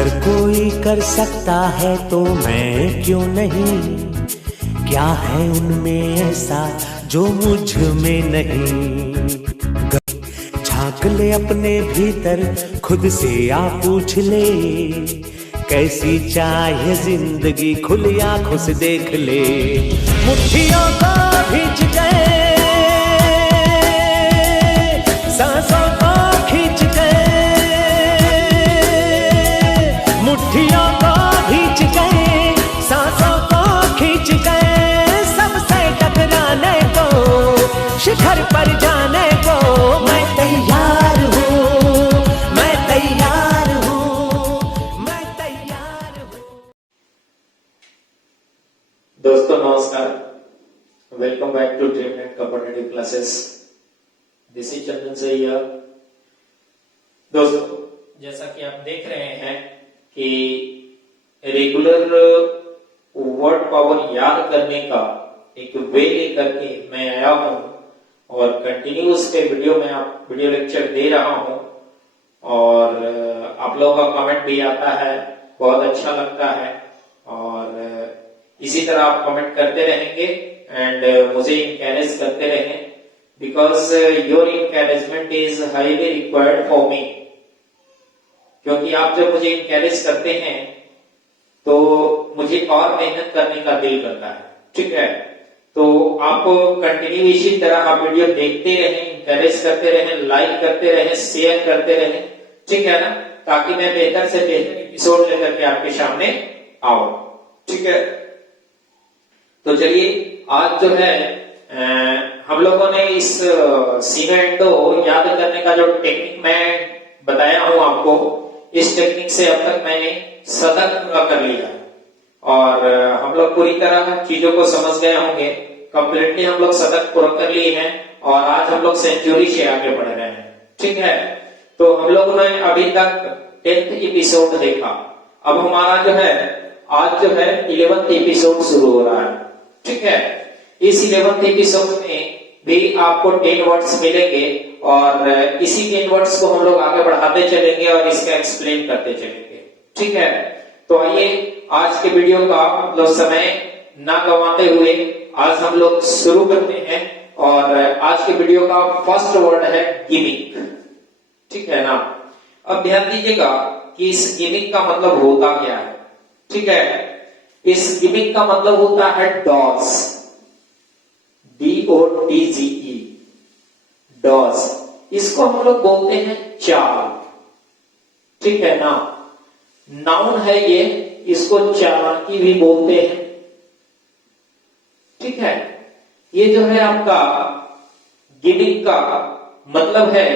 अगर कोई कर सकता है तो मैं क्यों नहीं, क्या है उनमें ऐसा जो मुझ में नहीं। झांक ले अपने भीतर खुद से आ पूछ ले, कैसी चाहे जिंदगी खुली आंखों से देख ले। मुट्ठियों को भींच गए, सांसों को खींच गए, मुट्ठियों को भींच गए, सांसों को खींच गए, सबसे टकराने को, शिखर पर जाने को मैं तैयार हूँ, मैं तैयार हूँ, मैं तैयार हूँ। दोस्तों नमस्कार, welcome back to Dreamnet competitive classes. This is Chandan Saiya. दोस्तों जैसा कि आप देख रहे हैं कि रेगुलर वर्ड पावर याद करने का एक वे लेकर के मैं आया हूं और कंटिन्यूस के वीडियो में आप वीडियो लेक्चर दे रहा हूं और आप लोगों का कमेंट भी आता है, बहुत अच्छा लगता है और इसी तरह आप कमेंट करते रहेंगे एंड मुझे इनकरेज करते रहें, because your encouragement is highly required for me. क्योंकि आप जब मुझे इनकरेज करते हैं तो मुझे और मेहनत करने का दिल करता है, ठीक है। तो आप कंटिन्यू इसी तरह आप वीडियो देखते रहें, इनकरेज करते रहें, लाइक करते रहें, शेयर करते रहें, ठीक है ना, ताकि मैं बेहतर से बेहतर एपिसोड लेकर के आपके सामने आऊं, ठीक है। तो चलिए आज जो है हम लोगों ने इस सीमेंटो याद करने का जो टेक्निक मैं बताया हूं आपको, इस टेक्निक से अब तक मैंने शतक पूरा कर लिया और हम लोग पूरी तरह चीजों को समझ गए होंगे। कंप्लीटली हम लोग शतक पूरा कर लिए हैं और आज हम लोग सेंचुरी से आगे बढ़ रहे हैं, ठीक है। तो हम लोगों ने अभी तक 10th एपिसोड देखा, अब हमारा जो है आज जो है 11th एपिसोड शुरू हो रहा है, ठीक है। इस 11th एपिसोड में भी आपको 10 वर्ड्स मिलेंगे और इसी 10 वर्ड्स को हम लोग आगे बढ़ाते चलेंगे और इसका एक्सप्लेन करते चलेंगे, ठीक है। तो आइए आज के वीडियो का मतलब समय ना गंवाते हुए आज हम लोग शुरू करते हैं और आज के वीडियो का फर्स्ट वर्ड है गिमिक, ठीक है ना। अब ध्यान दीजिएगा कि इस गिमिक का मतलब होता क्या है, ठीक है। इस गिमिक का मतलब होता है डॉज, DODGE, डॉज। इसको हम लोग बोलते हैं चाल, ठीक है ना। नाउन है ये, इसको चालाकी भी बोलते हैं, ठीक है। ये जो है आपका गिमिक का मतलब है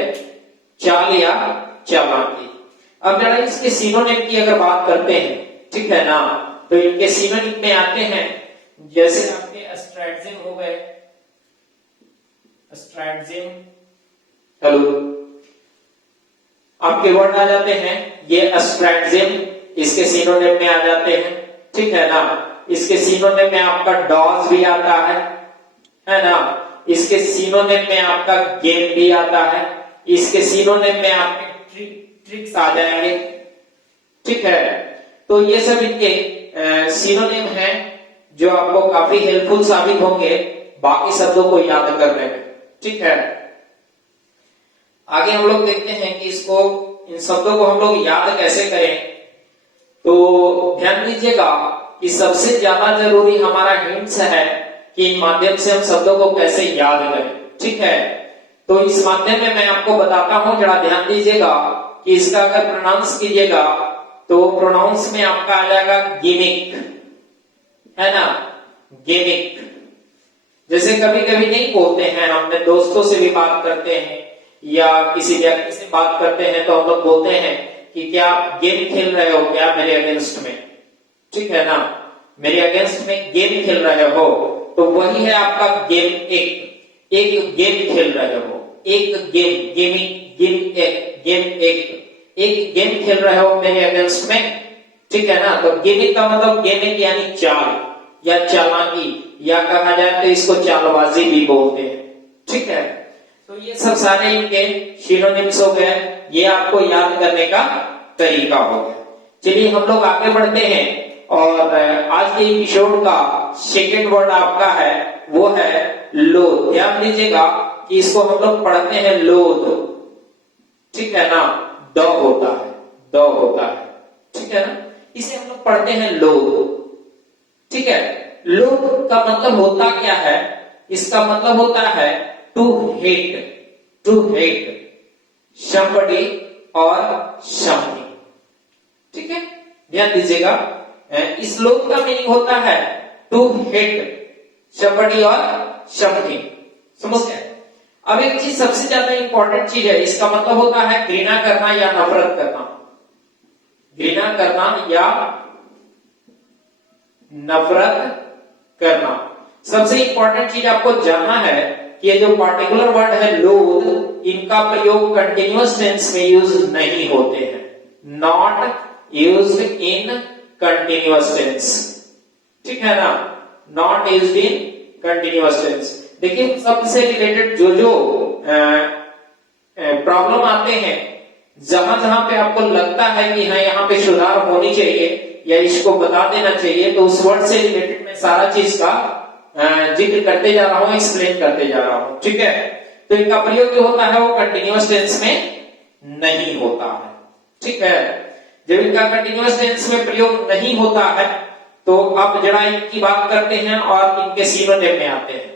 चाल या चालाकी। अब जरा इसके सिनोनिम की अगर बात करते हैं, ठीक है ना, तो इनके सिनोनिम में आते हैं जैसे आपके स्ट्रैटेजिम हो गए, स्ट्रैटेजिम, हेलो, आपके वर्ड आ जाते हैं ये स्ट्रैटेजिम, इसके सिनोनिम में आ जाते हैं, ठीक है ना। इसके सिनोनिम में आपका डॉज भी आता है ना। इसके सिनोनिम में आपका गेम भी आता है, इसके सिनोनिम में आपके ट्रिक्स आ जाएंगे, ठीक है। तो ये सब इनके सिनोनिम हैं जो आपको काफी हेल्पफुल साबित होंगे बाकी शब्दों को याद करने में, ठीक है। आगे हम लोग देखते हैं कि इसको, इन शब्दों को हम लोग याद कैसे करें। तो ध्यान दीजिएगा कि सबसे ज्यादा जरूरी हमारा हिंट्स है कि इन माध्यम से हम शब्दों को कैसे याद करें, ठीक है। तो इस माध्यम में मैं आपको बताता हूं, जरा ध्यान दीजिएगा कि इसका अगर प्रोनाउंस कीजिएगा तो प्रोनाउंस में आपका आ जाएगा गिमिक, है ना, गिमिक। जैसे कभी कभी नहीं बोलते हैं, हमने दोस्तों से भी बात करते हैं या किसी व्यक्ति से बात करते हैं तो हम लोग बोलते हैं कि क्या आप गेम खेल रहे हो क्या मेरे अगेंस्ट में, ठीक है ना, मेरे अगेंस्ट में गेम खेल रहे हो। तो वही है आपका गेम, एक गेम खेल रहे हो, एक गेम, गेमिंग, एक गेम खेल रहे हो मेरे अगेंस्ट में, ठीक है ना। तो गेमिंग का मतलब गेमिंग यानी चाल या चालाकी, या कहा जाए तो इसको चालबाजी भी बोलते हैं, ठीक है। तो ये सब सारे इनके सिनोनिम्स हो गए, ये आपको याद करने का तरीका हो गया। चलिए हम लोग आगे बढ़ते हैं और आज के एपिसोड का सेकेंड वर्ड आपका है वो है लोथ। ध्यान दीजिएगा कि इसको हम लोग पढ़ते हैं लोथ, ठीक है ना, द होता है, द होता है, ठीक है ना, इसे हम लोग पढ़ते हैं लोथ, ठीक है। लोथ का मतलब होता क्या है? इसका मतलब होता है to hate, to hate somebody और something, ठीक है। ध्यान दीजिएगा, इस लोथ का मीनिंग होता है टू हेट somebody और something, समझ गए। अब एक चीज सबसे ज्यादा इंपॉर्टेंट चीज है, इसका मतलब होता है घृणा करना या नफरत करना, घृणा करना या नफरत करना। सबसे इंपॉर्टेंट चीज आपको जानना है कि ये जो पार्टिकुलर वर्ड है लोथ, इनका प्रयोग कंटिन्यूअस टेंस में यूज नहीं होते हैं, not used in continuous tense, ठीक है ना, not used in continuous tense. देखिए सबसे रिलेटेड जो जो प्रॉब्लम आते हैं, जहां जहां पे आपको लगता है कि हाँ यहाँ पे सुधार होनी चाहिए या इसको बता देना चाहिए, तो उस वर्ड से रिलेटेड मैं सारा चीज का जिक्र करते जा रहा हूं, एक्सप्लेन करते जा रहा हूं, ठीक है। तो इनका प्रयोग जो होता है वो कंटिन्यूअस टेंस में नहीं होता है, ठीक है। जब इनका कंटिन्यूअस टेंस में प्रयोग नहीं होता है तो अब जरा इनकी बात करते हैं और इनके सिनोनिम में आते हैं,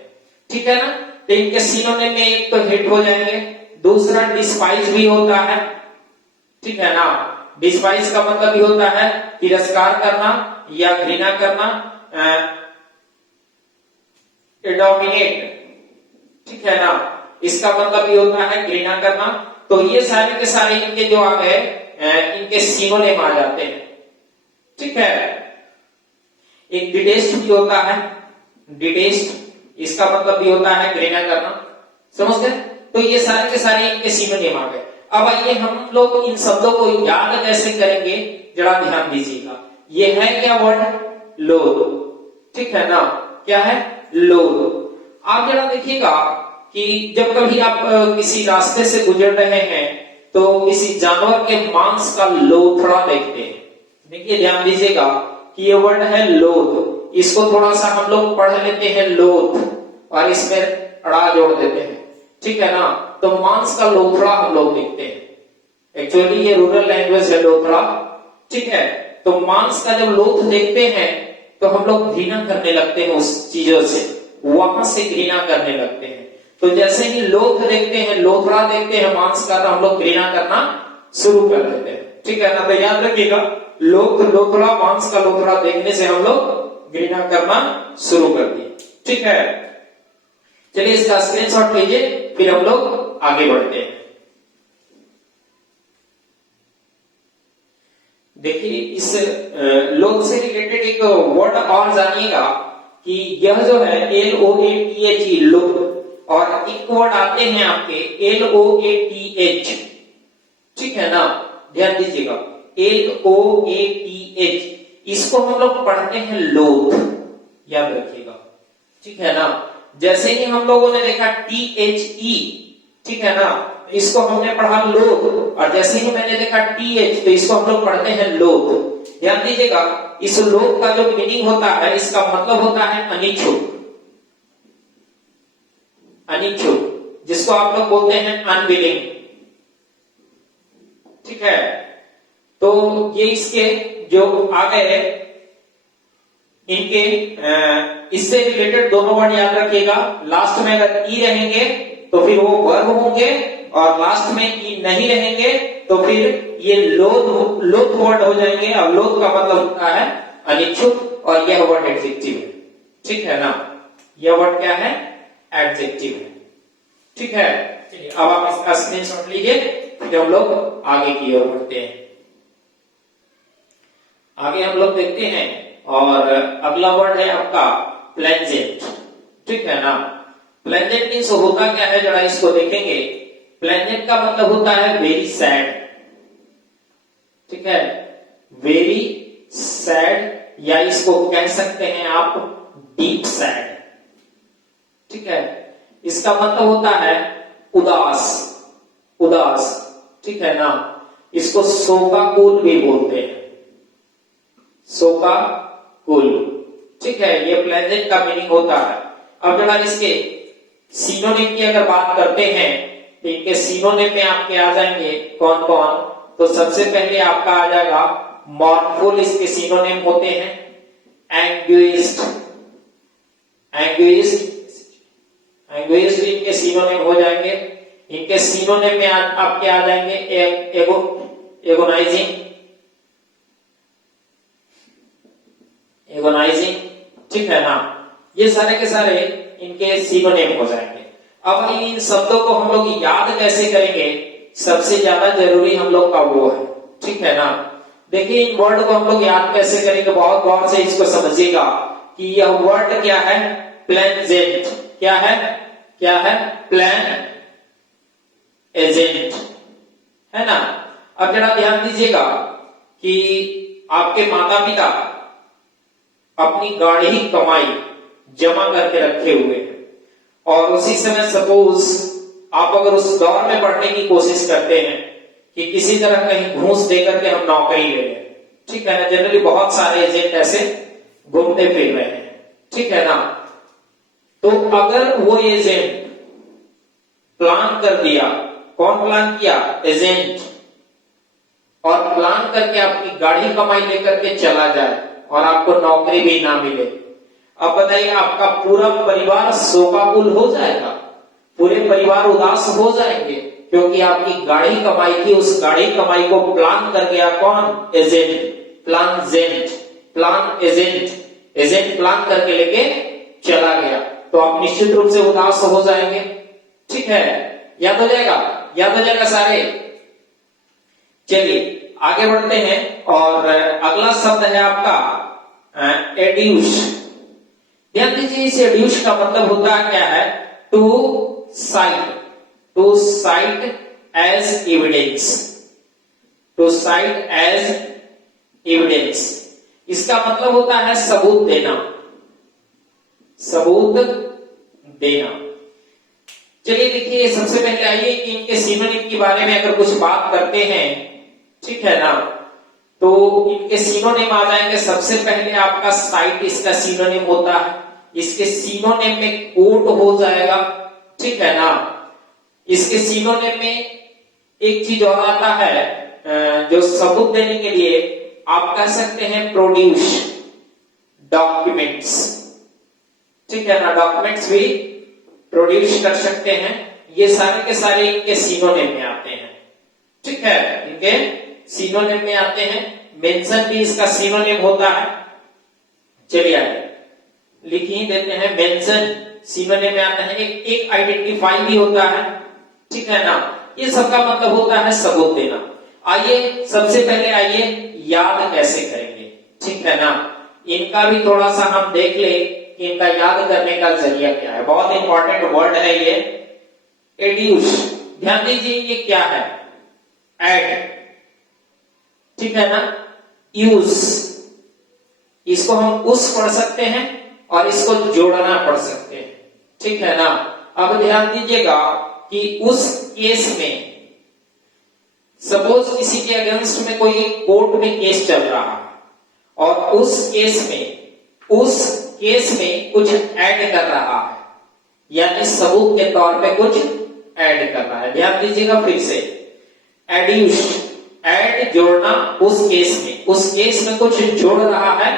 ठीक है ना। तो इनके सिनोनिम में एक तो हिट हो जाएंगे, दूसरा डिस्पाइज भी होता है, ठीक है ना। डिस्पाइज का मतलब भी होता है तिरस्कार करना या घृणा करना, डोमिनेट, ठीक है ना, इसका मतलब भी होता है घृणा करना। तो ये सारे के सारे इनके जो आ गए इनके सिनोनिम आ जाते हैं, ठीक है। एक डिटेस्ट भी होता है, डिटेस्ट, इसका मतलब भी होता है घृणा करना, समझ गए। तो ये सारे के सारे इनके सिनोनिम आ गए। अब आइए हम लोग इन शब्दों को याद कैसे करेंगे, जरा ध्यान दीजिएगा। ये है क्या वर्ड? लोथ, ठीक है ना, क्या है? लोथ। आप जरा देखिएगा कि जब कभी आप किसी रास्ते से गुजर रहे हैं तो किसी जानवर के मांस का लोथड़ा देखते हैं। देखिए ध्यान दीजिएगा कि ये वर्ड है लोथ, इसको थोड़ा सा हम लोग पढ़ लेते हैं लोथ और इसमें अड़ा जोड़ देते हैं, ठीक है ना। तो मांस का लोथड़ा हम लोग देखते हैं, एक्चुअली ये रूरल लैंग्वेज है लोथड़ा, ठीक है। तो मांस का जब लोथ देखते हैं तो हम लोग घृणा करने लगते हैं उस चीजों से, वहां से घृणा करने लगते हैं। तो जैसे ही लोथ देखते हैं, लोथड़ा देखते हैं मांस का, तो हम लोग घृणा करना शुरू कर देते हैं, ठीक है ना। तो याद रखिएगा, लोथ, लोथड़ा, मांस का लोथड़ा देखने से हम लोग घृणा करना शुरू कर दिए, ठीक है। चलिए इसका स्क्रीनशॉट लीजिए, फिर हम लोग आगे बढ़ते हैं। देखिए इस लोथ से रिलेटेड एक वर्ड और जानिएगा कि यह जो है LOATH, लोथ, और एक वर्ड आते हैं आपके LOATH, ठीक है ना। ध्यान दीजिएगा, LOATH, इसको हम लोग पढ़ते हैं लोथ, याद रखिएगा, ठीक है ना। जैसे ही हम लोगों ने देखा THE, ठीक है ना, इसको हमने पढ़ा लोथ, और जैसे ही मैंने देखा TH, तो इसको हम लोग पढ़ते हैं लोथ। ध्यान दीजिएगा, इस लोथ का जो मीनिंग होता है, इसका मतलब होता है अनिच्छुक, अनिच्छुक, जिसको आप लोग बोलते हैं अनविलिंग, ठीक है। तो ये इसके जो आ गए इनके इससे रिलेटेड दोनों वर्ड याद रखिएगा। लास्ट में अगर ई रहेंगे तो फिर वो वर्ब होंगे, और लास्ट में ई नहीं रहेंगे तो फिर ये लोथ, लोथ वर्ड हो जाएंगे। अब लोथ का मतलब होता है अनिच्छुक, और यह वर्ड एडजेक्टिव है, ठीक है ना। यह वर्ड क्या है? एडजेक्टिव है, ठीक है। चलिए अब आप इसका स्क्रीनशॉट लीजिए, फिर हम लोग आगे की ओर बढ़ते हैं। आगे हम लोग देखते हैं, और अगला वर्ड है आपका प्लेजेंट, ठीक है ना। प्लेजेंट मीन्स होता क्या है, जरा इसको देखेंगे। प्लेजेंट का मतलब होता है वेरी सैड, ठीक है, वेरी सैड, या इसको कह सकते हैं आप डीप सैड, ठीक है। इसका मतलब होता है उदास, उदास, ठीक है ना। इसको शोकाकुल भी बोलते हैं, सोका कुल। ठीक है, ये प्लेजेंट का मीनिंग होता है। अब जरा इसके सिनोनिम की अगर बात करते हैं तो इनके सिनोनिम में आपके आ जाएंगे कौन कौन। तो सबसे पहले आपका आ जाएगा मॉर्नफुल, इसके सिनोनिम होते हैं एंग्विस्ड, एंग्विस्ड इनके सिनोनिम हो जाएंगे। इनके सिनोनिम में आपके आ जाएंगे एगोनाइजिंग। ठीक है ना, ये सारे के सारे इनके सिनोनिम हो जाएंगे। अब इन शब्दों को हम लोग याद कैसे करेंगे, सबसे ज्यादा जरूरी हम लोग का वो है। ठीक है ना, देखिए इन वर्ड को हम लोग याद कैसे करेंगे, बहुत गौर से इसको समझिएगा कि यह वर्ड क्या है, प्लेजेंट। क्या है, क्या है, प्लेन एजेंट, है ना। अब जरा ध्यान दीजिएगा कि आपके माता पिता अपनी गाढ़ी कमाई जमा करके रखे हुए हैं और उसी समय सपोज आप अगर उस दौर में पढ़ने की कोशिश करते हैं कि किसी तरह कहीं घूस देकर के हम नौकरी ले लें। ठीक है ना, जनरली बहुत सारे एजेंट ऐसे घूमते फिर रहे हैं। ठीक है ना, तो अगर वो एजेंट प्लान कर दिया, कौन प्लान किया, एजेंट, और प्लान करके आपकी गाड़ी कमाई लेकर के चला जाए और आपको नौकरी भी ना मिले, अब बताइए आपका पूरा परिवार शोकाकुल हो जाएगा, पूरे परिवार उदास हो जाएंगे, क्योंकि आपकी गाड़ी कमाई थी, उस गाड़ी कमाई को प्लान कर गया कौन, एजेंट, प्लान एजेंट प्लान करके लेके चला गया, तो आप निश्चित रूप से उदास हो जाएंगे। ठीक है, याद हो जाएगा सारे। चलिए आगे बढ़ते हैं और अगला शब्द है आपका एड्यूस। ध्यान दीजिए, इस एड्यूस का मतलब होता है क्या है, to cite as evidence, to cite as evidence. इसका मतलब होता है सबूत देना, सबूत देना। चलिए देखिए, सबसे पहले आइए कि इनके सिनोनिम के बारे में अगर कुछ बात करते हैं। ठीक है ना, तो इनके सिनोनिम आ जाएंगे। सबसे पहले आपका साइट इसका सिनोनिम होता है, इसके सिनोनिम में कोट हो जाएगा। ठीक है ना, इसके सिनोनिम में एक चीज और आता है जो सबूत देने के लिए आप कह सकते हैं प्रोड्यूस, डॉक्यूमेंट्स। ठीक है ना, डॉक्यूमेंट्स भी प्रोड्यूस कर सकते हैं। ये सारे के सारे इनके सिनोनिम में आते हैं। ठीक है, इनके सिनोनिम में आते हैं। मेंशन भी इसका सिनोनिम होता है। चलिए आगे लिख ही देते हैं, मेंशन सिनोनिम में आता है। एक आइडेंटिफाई भी होता है। ठीक है ना, ये सबका मतलब होता है सबूत देना। आइए सबसे पहले आइए याद कैसे करेंगे। ठीक है ना, इनका भी थोड़ा सा हम देख ले कि इनका याद करने का जरिया क्या है। बहुत इंपॉर्टेंट वर्ड है ये एड्यूस। ध्यान दीजिए, ये क्या है, एड। ठीक है ना, यूज, इसको हम उस पढ़ सकते हैं और इसको जोड़ना पढ़ सकते हैं। ठीक है ना, अब ध्यान दीजिएगा कि उस केस में सपोज किसी के अगेंस्ट में कोई कोर्ट में केस चल रहा है और उस केस में कुछ ऐड कर रहा है, यानी सबूत के तौर पे कुछ ऐड कर रहा है। ध्यान दीजिएगा फिर से, एड्यूस, ऐड जोड़ना उस केस में कुछ जोड़ रहा है।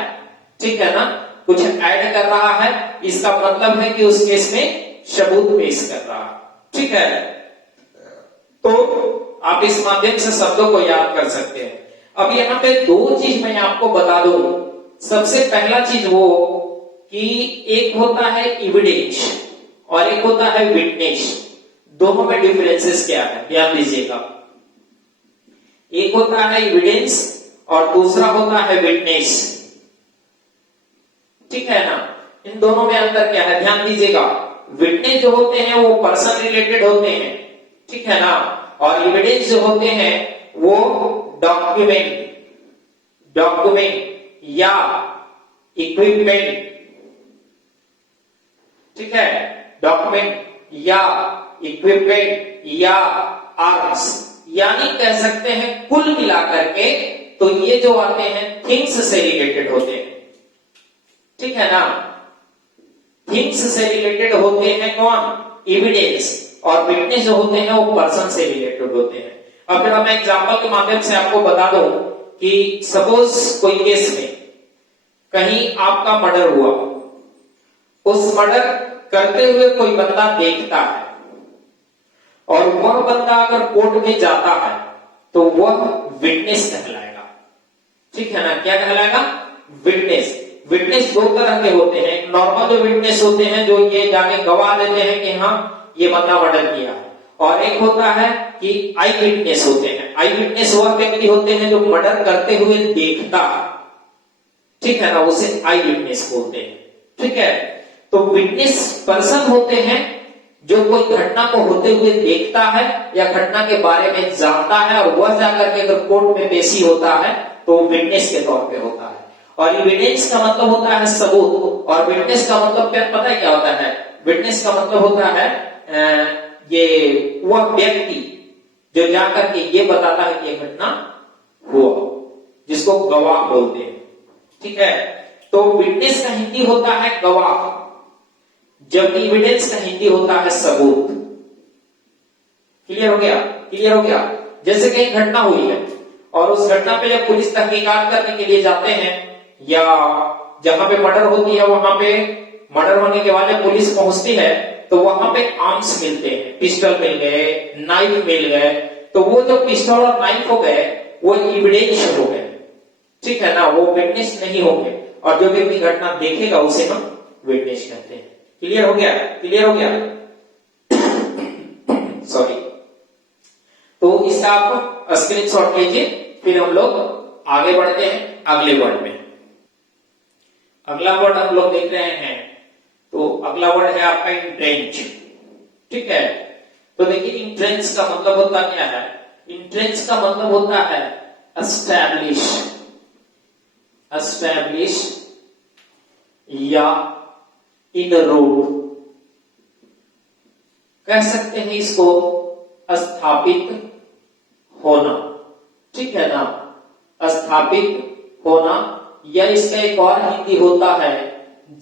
ठीक है ना, कुछ ऐड कर रहा है, इसका मतलब है कि उस केस में सबूत पेश कर रहा है। ठीक है, तो आप इस माध्यम से शब्दों को याद कर सकते हैं। अब यहाँ पे दो चीज मैं आपको बता दूं। सबसे पहला चीज वो कि एक होता है एविडेंस और एक होता है विटनेस। दोनों में डिफरेंसेस क्या है, ध्यान दीजिएगा। एक होता है एविडेंस और दूसरा होता है विटनेस। ठीक है ना, इन दोनों में अंतर क्या है, ध्यान दीजिएगा। विटनेस जो होते हैं वो पर्सन रिलेटेड होते हैं। ठीक है ना, और एविडेंस जो होते हैं वो डॉक्यूमेंट या इक्विपमेंट। ठीक है, डॉक्यूमेंट या इक्विपमेंट या आर्म्स, यानी कह सकते हैं कुल मिलाकर के तो ये जो आते हैं थिंग्स से रिलेटेड होते हैं, ठीक है ना। थिंग्स से रिलेटेड होते हैं कौन, एविडेंस, और विटनेस जो होते हैं वो पर्सन से रिलेटेड होते हैं। अब जरा मैं एग्जांपल के माध्यम से आपको बता दूं कि सपोज कोई केस में कहीं आपका मर्डर हुआ, उस मर्डर करते हुए कोई बंदा देखता है और वह बंदा अगर कोर्ट में जाता है तो वह विटनेस कहलाएगा, ठीक है ना। क्या कहलाएगा, विटनेस। विटनेस दो तरह के होते हैं, नॉर्मल जो विटनेस होते हैं जो ये जाके गवाह देते हैं कि हाँ ये बंदा मर्डर किया, और एक होता है कि आई विटनेस होते हैं। आई विटनेस वह व्यक्ति होते हैं जो मर्डर करते हुए देखता है, ठीक है ना, उसे आई विटनेस बोलते हैं, ठीक है। तो विटनेस पर्सन होते हैं जो कोई घटना को होते हुए देखता है या घटना के बारे में जानता है, और वह जाकर के अगर कोर्ट में पेशी होता है तो विटनेस के तौर पे होता है। और एविडेंस का मतलब होता है सबूत, और विटनेस का मतलब क्या पता है क्या होता है, विटनेस का मतलब होता है ये वह व्यक्ति जो जाकर के ये बताता है कि ये घटना हुआ, जिसको गवाह बोलते हैं, ठीक है। तो विटनेस का हिंदी होता है गवाह, जबकि एविडेंस का हिंदी होता है सबूत। क्लियर हो गया, क्लियर हो गया। जैसे कहीं घटना हुई है और उस घटना पे जब पुलिस तहकीकात करने के लिए जाते हैं, या जहां पे मर्डर होती है वहां पे मर्डर होने के बाद पुलिस पहुंचती है तो वहां पे आर्म्स मिलते हैं, पिस्टल मिल गए, नाइफ मिल गए, तो वो जो पिस्टल और नाइफ हो गए वो एविडेंस हो गए, ठीक है ना, वो विटनेस नहीं होंगे। और जो व्यक्ति घटना देखेगा उसे हम विटनेस कहते हैं। क्लियर हो गया, क्लियर हो गया। सॉरी। तो इसका आप स्क्रीनशॉट लीजिए, फिर हम लोग आगे बढ़ते हैं अगले वर्ड में। अगला वर्ड हम लोग देख रहे हैं, तो अगला वर्ड है आपका इंट्रेंच, ठीक है। तो देखिए इंट्रेंच का मतलब होता क्या है, इंट्रेंच का मतलब होता है एस्टैब्लिश, एस्टैब्लिश या इनरोड, कह सकते हैं इसको स्थापित होना, ठीक है ना, स्थापित होना। या इसका एक और हिंदी होता है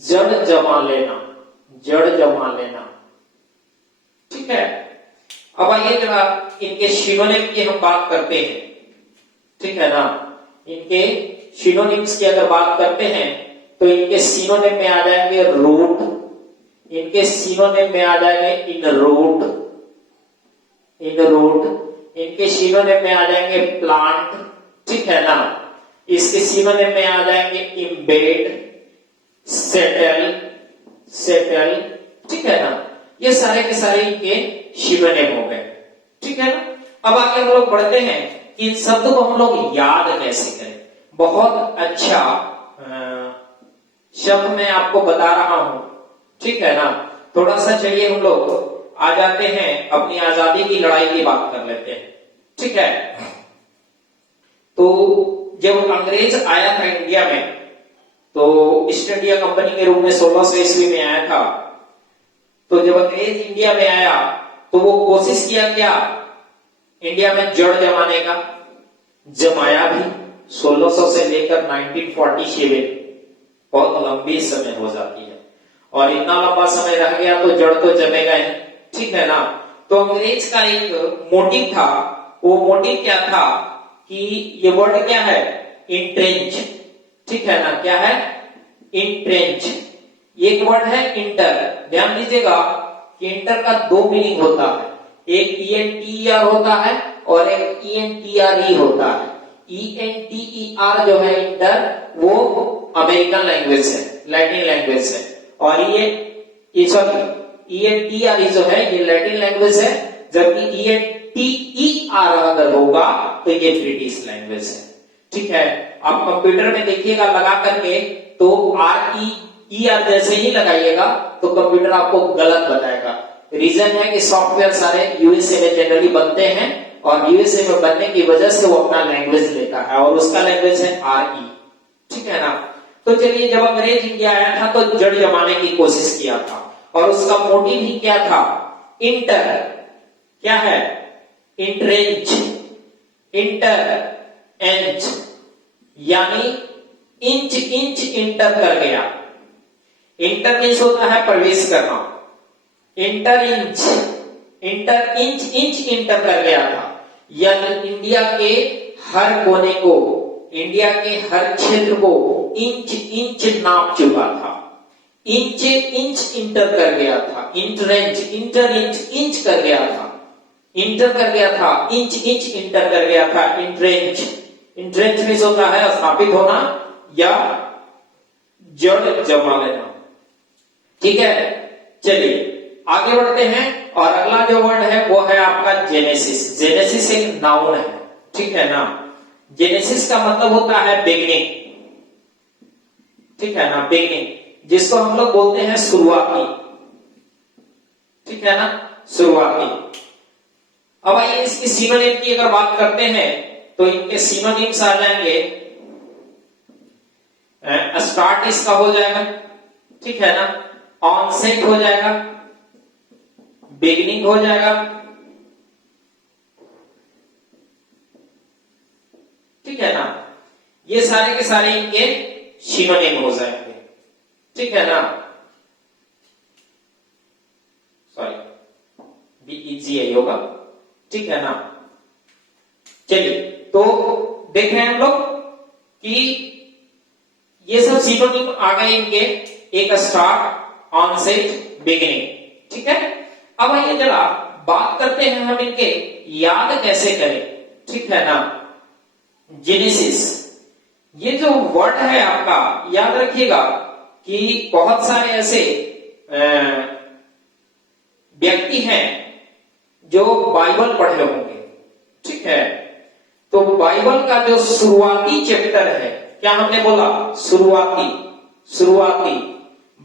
जड़ जमा लेना, जड़ जमा लेना, ठीक है। अब आइए जरा इनके सिनोनिम की हम बात करते हैं, ठीक है ना। इनके सिनोनिम्स की अगर बात करते हैं तो इनके सिनोनिम में आ जाएंगे रूट, इनके सिनोनिम में आ जाएंगे इनरोड, इनरोड, इनके सिनोनिम में आ जाएंगे प्लांट, ठीक है ना। इसके सिनोनिम में आ जाएंगे इम्बेड, सेटल, सेटल, ठीक है ना। ये सारे के सारे इनके सिनोनिम हो गए, ठीक है ना। अब आगे हम लोग बढ़ते हैं कि इन शब्द को हम लोग याद कैसे करें। बहुत अच्छा शब्द मैं आपको बता रहा हूं, ठीक है ना। थोड़ा सा चलिए हम लोग आ जाते हैं अपनी आजादी की लड़ाई की बात कर लेते हैं, ठीक है। तो जब अंग्रेज आया था इंडिया में, तो ईस्ट इंडिया कंपनी के रूप में 1600 ईस्वी में आया था। तो जब अंग्रेज इंडिया में आया तो वो कोशिश किया क्या, इंडिया में जड़ जमाने का, जमाया भी 1600 से लेकर 1947, बहुत लंबी समय हो जाती है, और इतना लंबा समय रह गया तो जड़ तो जमेगा ही, ठीक है ना। तो अंग्रेज का एक मोटिव था, वो मोटिव क्या था कि ये वर्ड क्या है, इंट्रेंच, ठीक है ना। क्या है, इंट्रेंच। एक वर्ड है इंटर, ध्यान दीजिएगा कि इंटर का दो मीनिंग होता है, एक ENTER होता है और एक ENTRE होता है। ENTER जो है इंटर, वो अमेरिकन लैंग्वेज है, लैटिन लैंग्वेज है, और ये सॉरी ENTRE जो है ये लैटिन लैंग्वेज है, जबकि ENTER अगर होगा तो ये ब्रिटिश लैंग्वेज है, ठीक है। आप कंप्यूटर में देखिएगा लगा करके तो RER जैसे ही लगाइएगा तो कंप्यूटर आपको गलत बताएगा। रीजन है कि सॉफ्टवेयर सारे यूएसए में जनरली बनते हैं, और यूएसए में बनने की वजह से वो अपना लैंग्वेज लेता है, और उसका लैंग्वेज है RE, ठीक है ना। तो चलिए जब अंग्रेज इंडिया आया था तो जड़ जमाने की कोशिश किया था, और उसका मोटिव ही क्या था, इंटर, क्या है, इंट्रेंच, इंटर एंच, यानी इंच इंच इंटर कर गया। इंटर मीन्स होता है प्रवेश करना, इंटर इंच इंटर कर गया था, यानी इंडिया के हर कोने को, इंडिया के हर क्षेत्र को इंच इंच नाप चुका था, इंच इंच इंटर कर गया था, इंटर इंच कर गया था, इंटर कर गया था, इंच इंच इंटर कर गया था, इंट्रेंच मीन्स होता है स्थापित होना या जड़ जमा लेना। ठीक है, चलिए आगे बढ़ते हैं और अगला जो वर्ड है वो है आपका जेनेसिस। जेनेसिस एक नाउन है, ठीक है ना। जेनेसिस का मतलब होता है बिगनिंग, ठीक है ना, बिगनिंग, जिसको हम लोग बोलते हैं शुरुआती, ठीक है ना, शुरुआती। अब आइए इसकी सिनोनिम की अगर बात करते हैं तो इनके सिनोनिम्स आ जाएंगे, स्टार्ट इसका हो जाएगा, ठीक है ना, ऑनसेट हो जाएगा, बिगिनिंग हो जाएगा, ठीक है ना, ये सारे के सारे इनके सिनोनिम हो जाएंगे, ठीक है ना। सॉरी, BEGI होगा, ठीक है ना। चलिए तो देख रहे हैं हम लोग कि ये सब सिनोनिम आ गए इनके, एक स्टार्ट, ऑनसेट, बिगिनिंग, ठीक है। अब आइए जरा बात करते हैं हम इनके याद कैसे करें, ठीक है ना। जेनेसिस, ये जो वर्ड है आपका, याद रखिएगा कि बहुत सारे ऐसे व्यक्ति हैं जो बाइबल पढ़े होंगे, ठीक है। तो बाइबल का जो शुरुआती चैप्टर है, क्या हमने बोला, शुरुआती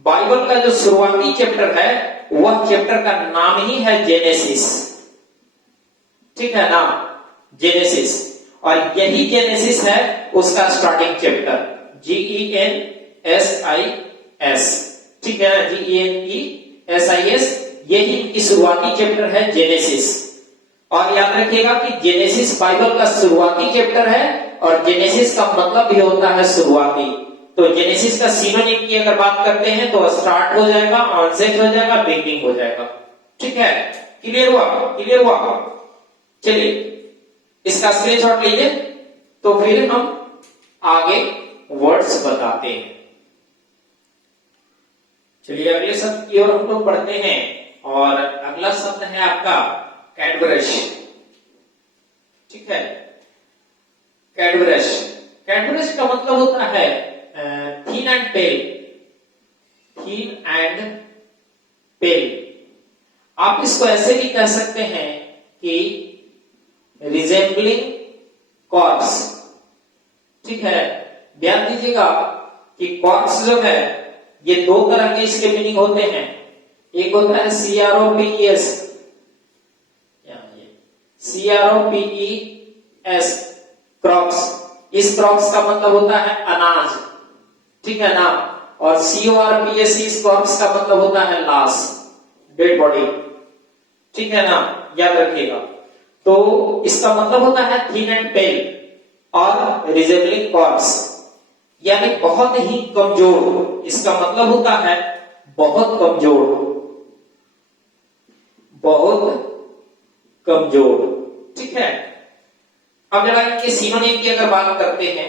बाइबल का जो शुरुआती चैप्टर है वह चैप्टर का नाम ही है जेनेसिस, ठीक है ना, जेनेसिस। और यही जेनेसिस है उसका स्टार्टिंग चैप्टर, GENSIS, ठीक है ना, GENESIS, यही इनकी शुरुआती चैप्टर है जेनेसिस। और याद रखिएगा कि जेनेसिस बाइबल का शुरुआती चैप्टर है और जेनेसिस का मतलब भी होता है शुरुआती। तो जेनेसिस का सिनोनिम की अगर बात करते हैं तो स्टार्ट हो जाएगा, ऑनसेट हो जाएगा, बिगिनिंग हो जाएगा, ठीक है। क्लियर हुआ। चलिए इसका स्क्रीनशॉट लीजिए, तो फिर हम आगे वर्ड्स बताते हैं। चलिए अगले शब्द की ओर हम लोग बढ़ते हैं और अगला शब्द है आपका कैडब्रश, ठीक है। कैडब्रश का मतलब होता है थिन एंड पेल। आप इसको ऐसे भी कह सकते हैं कि रिजेंबलिंग कॉर्प्स, ठीक है। ध्यान दीजिएगा कि कॉर्प्स जो है ये दो तरह के इसके मीनिंग होते हैं। एक होता है CROPS, क्रॉप्स। इस क्रॉप्स का मतलब होता है अनाज, ठीक है ना। और CORPS, इस क्रॉप्स का मतलब होता है लाश, डेड बॉडी, ठीक है ना, याद रखिएगा। तो इसका मतलब होता है थिन एंड पेल और रिजेंबलिंग कॉर्प्स, यानी बहुत ही कमजोर। इसका मतलब होता है बहुत कमजोर, ठीक है। अब जरा इनके सिनोनिम की अगर बात करते हैं,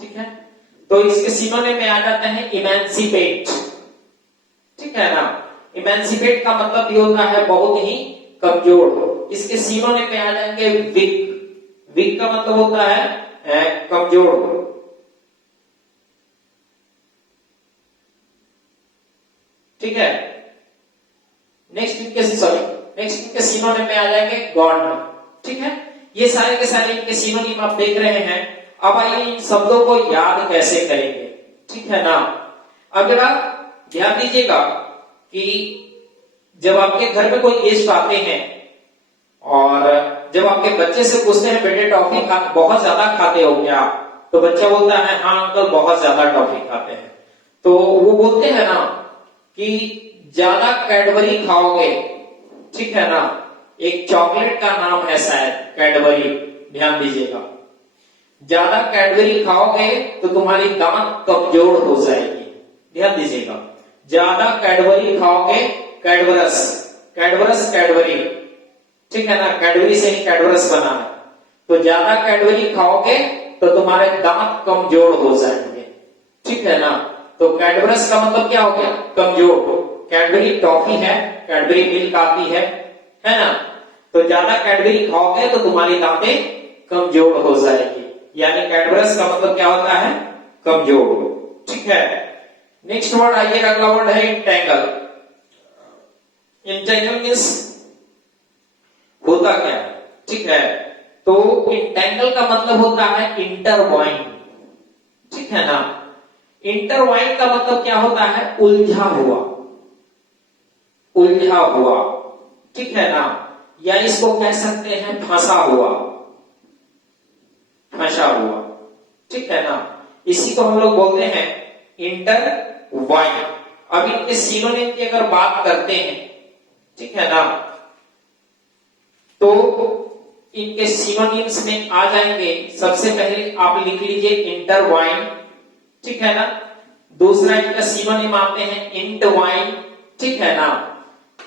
ठीक है, तो इसके सिनोनिम में आ जाते हैं इमेंसिपेट, ठीक है ना। इमेंसिपेट का मतलब भी होता है बहुत ही कमजोर। इसके सिनोनिम में आ जाएंगे वीक का मतलब होता है कमजोर, ठीक है। नेक्स्ट इनके सिनोनिम में आ जाएंगे गॉड, ठीक है। ये सारे के सारे इनके सिनोनिम आप देख रहे हैं। अब आइए इन शब्दों को याद कैसे करेंगे, ठीक है ना। अब जरा ध्यान दीजिएगा कि जब आपके घर में कोई गेस्ट आते हैं और जब आपके बच्चे से पूछते हैं बेटे टॉफी बहुत ज्यादा खाते हो क्या, तो बच्चा बोलता है हाँ अंकल बहुत ज्यादा टॉफी खाते हैं। तो वो बोलते हैं ना कि ज्यादा कैडबरी खाओगे, ठीक है ना, एक चॉकलेट का नाम है शायद कैडबरी, ध्यान दीजिएगा। ज्यादा कैडबरी खाओगे तो तुम्हारी दांत कमजोर हो जाएगी, ध्यान दीजिएगा। ज्यादा कैडबरी खाओगे, कैडबरस, कैडबरस कैडबरी, ठीक है ना, कैडबरी से ही कैडबरस बना है। तो ज्यादा कैडबरी खाओगे तो तुम्हारे दांत कमजोर हो जाएंगे, ठीक है ना। तो कैडबरस का मतलब क्या हो गया, कमजोर। कैडबरी टॉफी है, कैडबरी मिल्क आती है ना। तो ज्यादा कैडबरी खाओगे तो तुम्हारी दांतें कमजोर हो जाएगी, यानी कैडबरस का मतलब क्या होता है, कमजोर, ठीक है। नेक्स्ट वर्ड आइए, अगला वर्ड है इंटेंगल। इंटेंगल मींस होता क्या है, ठीक है। तो इंटेंगल का मतलब होता है इंटरवाइन, ठीक है ना। इंटरवाइन का मतलब क्या होता है, उलझा हुआ, उलझा हुआ, ठीक है ना। या इसको कह सकते हैं फंसा हुआ, फंसा हुआ, ठीक है ना। इसी को हम लोग बोलते हैं इंटरवाइन। अब इनके सिनोनिम की अगर बात करते हैं, ठीक है ना, तो इनके सिनोनिम्स में आ जाएंगे। सबसे पहले आप लिख लीजिए इंटरवाइन, ठीक है ना। दूसरा इनका सिनोनिम आते हैं इंटवाइन, ठीक है ना।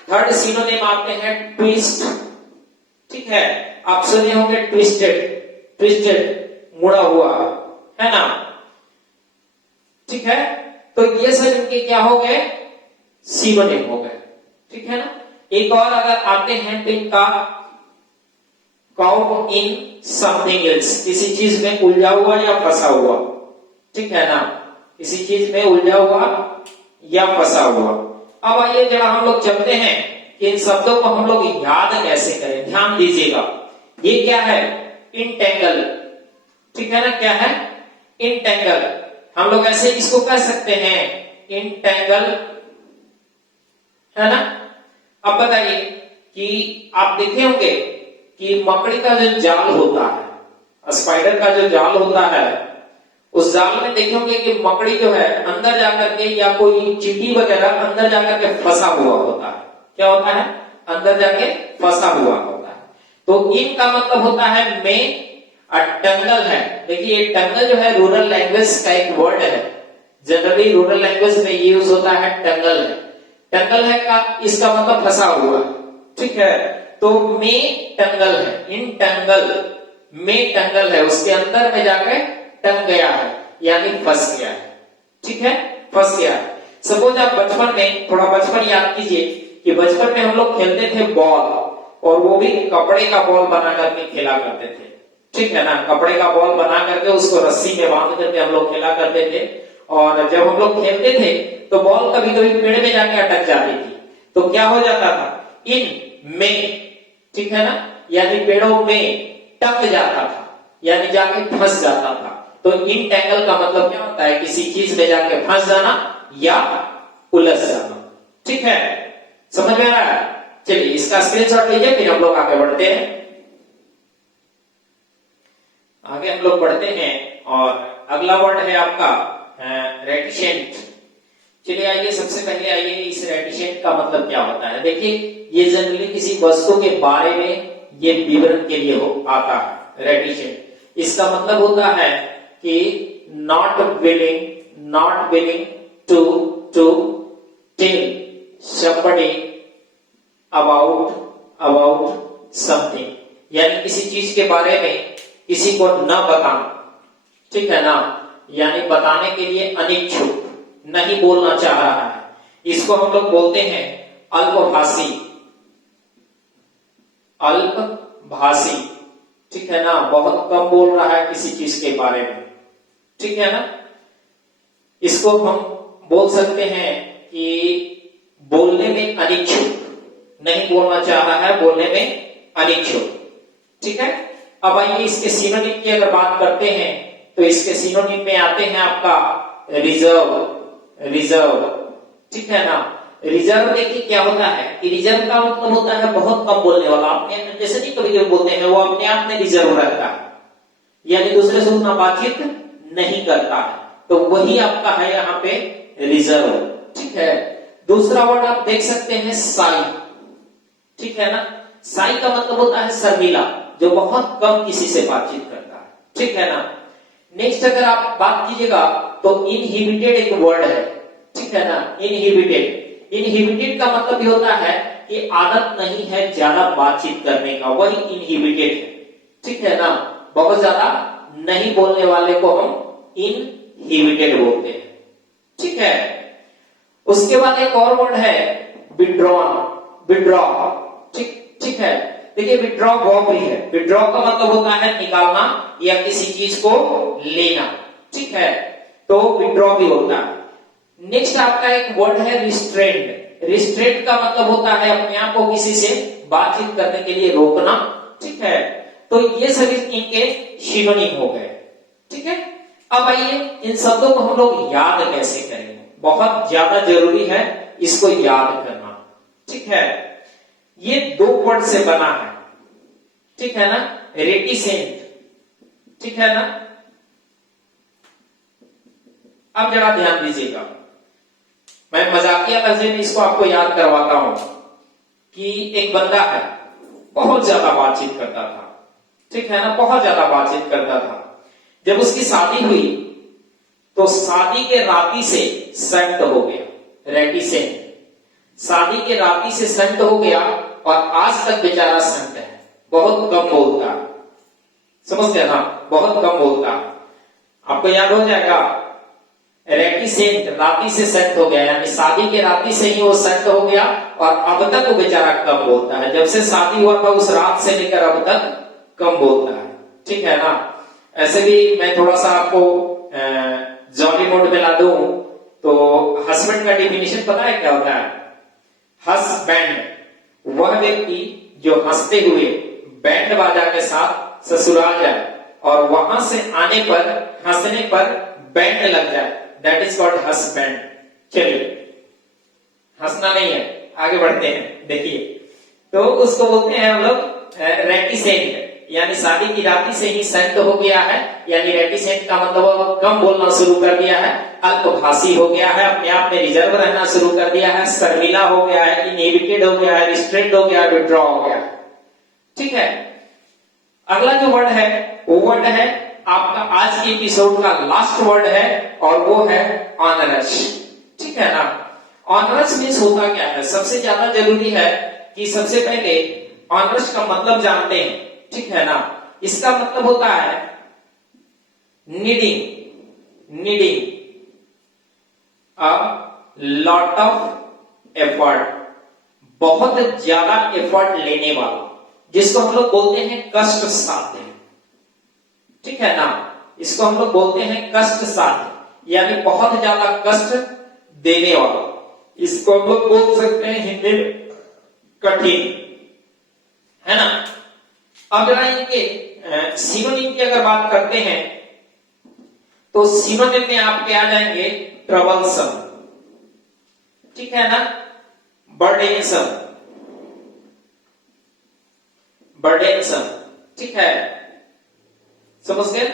थर्ड सिनोनिम आते हैं ट्विस्ट, ठीक है। आप सुने होंगे ट्विस्टेड, ट्विस्टेड मुड़ा हुआ, है ना, ठीक है। तो ये सब इनके क्या हो गए, सिनोनिम हो गए, ठीक है ना। एक और अगर आते हैं तो इनका काउट इन समथिंग एल्स, किसी चीज में उलझा हुआ या फंसा हुआ, ठीक है ना, किसी चीज में उलझा हुआ या फंसा हुआ। अब आइए जरा हम लोग चलते हैं कि इन शब्दों को हम लोग याद कैसे करें। ध्यान दीजिएगा, ये क्या है, इंटेंगल, ठीक है ना। क्या है, इंटेंगल। हम लोग ऐसे इसको कह सकते हैं इंटेंगल, है ना। अब बताइए कि आप देखे होंगे कि मकड़ी का जो जाल होता है, स्पाइडर का जो जाल होता है, उस जाल में देखे होंगे कि मकड़ी जो है अंदर जाकर के, या कोई चींटी वगैरह अंदर जाकर के फंसा हुआ होता है। क्या होता है, अंदर जाके फंसा हुआ होता है। तो इनका मतलब होता है में, और टंगल है। देखिए ये टंगल जो है रूरल लैंग्वेज का एक वर्ड है, जनरली रूरल लैंग्वेज में यूज होता है टंगल है। टंगल है का इसका मतलब फंसा हुआ, ठीक है। तो में टंगल है, इन टंगल में टंगल है, उसके अंदर में जाके टंग गया है, यानी फंस गया है, ठीक है, फंस गया है। सपोज आप बचपन में, थोड़ा बचपन याद कीजिए कि बचपन में हम लोग खेलते थे बॉल, और वो भी कपड़े का बॉल बना करके खेला करते थे, ठीक है ना। कपड़े का बॉल बना करके उसको रस्सी में बांध करके हम लोग खेला करते थे। और जब हम लोग खेलते थे तो बॉल कभी कभी पेड़ में जाके अटक जाती थी, तो क्या हो जाता था, इन में, ठीक है ना, यानी पेड़ों में टंग जाता था, यानी जाके फंस जाता था। तो इंटेंगल का मतलब क्या होता है, किसी चीज में जाके फंस जाना या उलझ जाना, ठीक है। समझ में आ रहा है। चलिए इसका स्क्रीनशॉट लीजिए, फिर हम लोग आगे बढ़ते हैं। आगे हम लोग बढ़ते हैं और अगला वर्ड है आपका रेटिसेंट। चलिए आइए, सबसे पहले आइए इस रेटिसेंट का मतलब क्या होता है। देखिए ये जनरली किसी वस्तु के बारे में ये विवरण के लिए आता है, रेटिसेंट। इसका मतलब होता है कि not willing to tell somebody about something, यानी किसी चीज के बारे में किसी को न बताना, ठीक है ना, यानी बताने के लिए अनिच्छुक, नहीं बोलना चाह रहा है। इसको हम लोग बोलते हैं अल्पभाषी, अल्पभाषी, ठीक है ना, बहुत कम बोल रहा है किसी चीज के बारे में, ठीक है ना। इसको हम बोल सकते हैं कि बोलने में अनिच्छुक, नहीं बोलना चाह रहा है, बोलने में अनिच्छुक, ठीक है। अब आइए इसके सिनोनिम की अगर बात करते हैं तो इसके सिनोनिम में आते हैं आपका रिजर्व, ठीक है ना। रिजर्व देखिए क्या होता है कि रिजर्व का मतलब होता है बहुत कम बोलने वाला। अपने जैसे नहीं कभी कभी बोलते हैं वो अपने आप में रिजर्व रहता है, यानी दूसरे से उतना बातचीत नहीं करता है, तो वही आपका है यहाँ पे रिजर्व, ठीक है। दूसरा वर्ड आप देख सकते हैं साई, ठीक है ना। साई का मतलब होता है शर्मीला, जो बहुत कम किसी से बातचीत करता है, ठीक है ना। नेक्स्ट अगर आप बात कीजिएगा तो इनहिबिटेड एक वर्ड है, ठीक है ना। इनहिबिटेड, इनहिबिटेड का मतलब ये होता है कि आदत नहीं है ज्यादा बातचीत करने का, वही इनहिबिटेड है, ठीक है ना। बहुत ज्यादा नहीं बोलने वाले को हम इनहिबिटेड बोलते हैं, ठीक है। उसके बाद एक और वर्ड है विड्रॉन, विड्रॉ, ठीक है। देखिए विड्रॉ वर्ब भी है, विड्रॉ का मतलब होता है निकालना या किसी चीज को लेना, ठीक है, तो विड्रॉ भी होता है। नेक्स्ट आपका एक वर्ड है रिस्ट्रेंट, रिस्ट्रेंट का मतलब होता है अपने आप को किसी से बातचीत करने के लिए रोकना, ठीक है। तो ये सभी इनके सिनोनिम हो गए, ठीक है। अब आइए इन शब्दों को हम लोग याद कैसे करेंगे, बहुत ज्यादा जरूरी है इसको याद करना, ठीक है। ये दो वर्ड से बना है, ठीक है ना, रेटिसेंट, ठीक है ना। अब जरा ध्यान दीजिएगा, मैं मजाकिया लहजे में इसको आपको याद करवाता हूं कि एक बंदा है, बहुत ज्यादा बातचीत करता था, ठीक है ना, बहुत ज्यादा बातचीत करता था। जब उसकी शादी हुई तो शादी के राती से संत हो गया, रेटिसेंट, शादी के राती से संत हो गया और आज तक बेचारा संत है, बहुत कम बोलता है, समझते हैं ना, बहुत कम बोलता है। आपको याद हो जाएगा, रेटिसेंट राती से संत हो गया, यानी शादी के राती से ही वो संत हो गया और अब तक वो बेचारा कम बोलता है। जब से शादी हुआ था उस रात से लेकर अब तक कम बोलता है, ठीक है ना। ऐसे भी मैं थोड़ा सा आपको जॉली मोड में ला दूं तो हस्बैंड का डिफिनेशन पता है क्या होता है? हस्बैंड वह व्यक्ति जो हंसते हुए बैंड बाजा के साथ ससुराल जाए और वहां से आने पर हंसने पर बैंड लग जाए, दैट इज कॉल्ड हस्बैंड। चलिए हंसना नहीं है, आगे बढ़ते हैं। देखिए तो उसको बोलते हैं हम लोग रेटिसेंट, यानी शादी की राती से ही संत हो गया है, यानी रेटिसेंट का मतलब कम बोलना शुरू कर दिया है, अल्पभाषी हो गया है, अपने आप में रिजर्व रहना शुरू कर दिया है, शर्मिला हो गया है, इनहिबिटेड हो गया है, रिस्ट्रेंट हो गया है, विड्रॉ हो गया है, ठीक है। अगला जो वर्ड है वो वर्ड है आपका आज के एपिसोड का लास्ट वर्ड है और वो है ऑनरस, ठीक है ना। ऑनरस मीन्स होता क्या है, सबसे ज्यादा जरूरी है कि सबसे पहले ऑनरस का मतलब जानते हैं, ठीक है ना। इसका मतलब होता है needing, needing a lot of effort, बहुत ज्यादा एफर्ट लेने वाला, जिसको हम लोग बोलते हैं कष्ट साध्य, ठीक है ना। इसको हम लोग बोलते हैं कष्ट साध्य, यानी बहुत ज्यादा कष्ट देने वाला। इसको हम लोग बोल सकते हैं हिंदी में कठिन, है ना। अब जरा इनके सिनोनिम की अगर बात करते हैं तो सिनोनिम में आपके आ जाएंगे ट्रबलसम, ठीक है ना, बर्डेनसम, बर्डेनसम, ठीक है, समझ गए।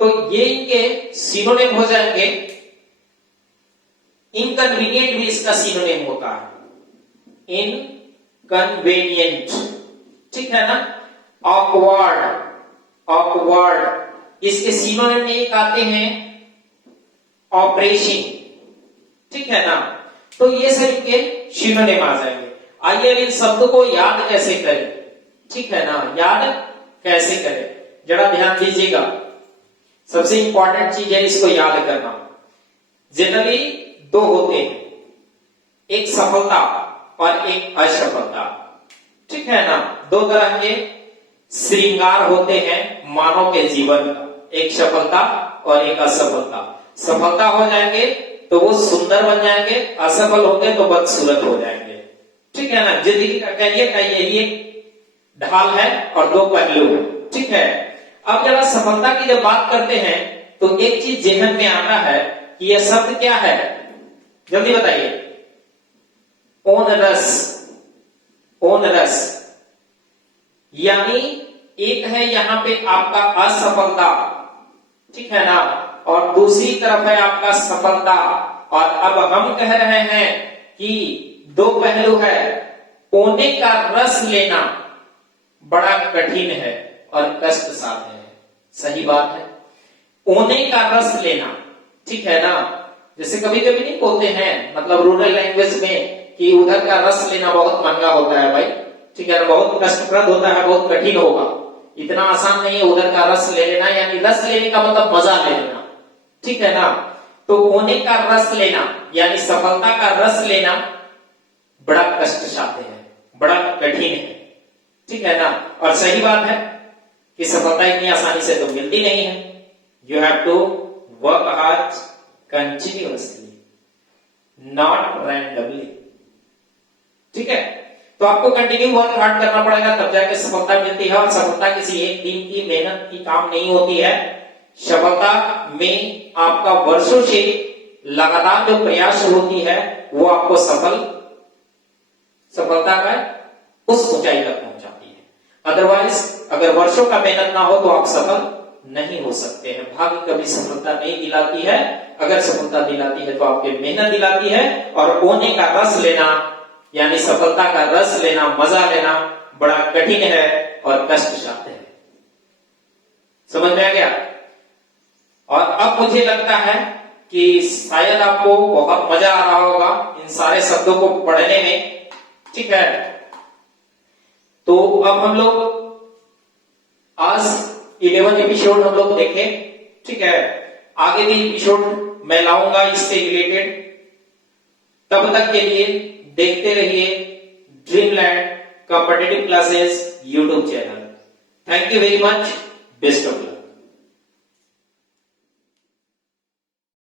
तो ये इनके सिनोनिम हो जाएंगे। इनकन्वीनियंट भी इसका सिनोनिम होता है, इनकन्वीनियंट, ठीक है ना। ऑकवर्ड, ऑकवर्ड इसके सिनोनिम में एक आते हैं ऑपरेशन, ठीक है ना। तो ये सभी के सिनोनिम आ जाएंगे। आइए इन शब्दों को याद कैसे करें, ठीक है ना, याद कैसे करें जरा ध्यान दीजिएगा। सबसे इंपॉर्टेंट चीज है इसको याद करना। जनरली दो होते हैं, एक सफलता और एक असफलता, ठीक है ना। दो तरह के श्रृंगार होते हैं मानव के जीवन का, एक सफलता और एक असफलता। सफलता हो जाएंगे तो वो सुंदर बन जाएंगे, असफल होंगे तो बदसूरत हो जाएंगे, ठीक है ना। जिंदगी का करियर का यही एक ढाल है और दो पहलू है, ठीक है। अब जरा सफलता की जब बात करते हैं तो एक चीज जेहन में आता है कि यह शब्द क्या है, जल्दी बताइए। ओनरस, ओनरस यानी एक है यहां पे आपका असफलता, ठीक है ना, और दूसरी तरफ है आपका सफलता। और अब हम कह रहे हैं कि दो पहलू है, ओने का रस लेना बड़ा कठिन है और कष्ट साध्य है। सही बात है। ओने का रस लेना, ठीक है ना। जैसे कभी कभी नहीं बोलते हैं, मतलब रूरल लैंग्वेज में, कि उधर का रस लेना बहुत महंगा होता है भाई, ठीक है ना, बहुत कष्टप्रद होता है, बहुत कठिन होगा, इतना आसान नहीं है उधर का रस ले लेना। यानी रस लेने का मतलब मजा ले लेना, ठीक है ना। तो ओने का रस लेना यानी सफलता का रस लेना बड़ा कष्ट साध्य है, बड़ा कठिन है, ठीक है ना। और सही बात है कि सफलता इतनी आसानी से तो मिलती नहीं है। You have to work hard continuously, not randomly, ठीक है। तो आपको कंटिन्यू वर्क हार्ड करना पड़ेगा, तब जाके सफलता मिलती है। और सफलता किसी एक दिन की मेहनत की काम नहीं होती है। सफलता में आपका वर्षों से लगातार जो प्रयास होती है वो आपको सफलता का उस ऊंचाई तक पहुंचाती है। अदरवाइज अगर वर्षों का मेहनत ना हो तो आप सफल नहीं हो सकते हैं। भाग्य कभी सफलता नहीं दिलाती है, अगर सफलता दिलाती है तो आपकी मेहनत दिलाती है। और ओने का रस लेना यानी सफलता का रस लेना, मजा लेना बड़ा कठिन है और कष्ट साध्य है। समझ में आ गया। और अब मुझे लगता है कि शायद आपको बहुत मजा आ रहा होगा इन सारे शब्दों को पढ़ने में, ठीक है। तो अब हम लोग आज 11 एपिसोड हम लोग देखें, ठीक है। आगे भी एपिसोड मैं लाऊंगा इससे रिलेटेड। तब तक के लिए देखते रहिए dreamland competitive classes YouTube channel. Thank you very much, best of luck.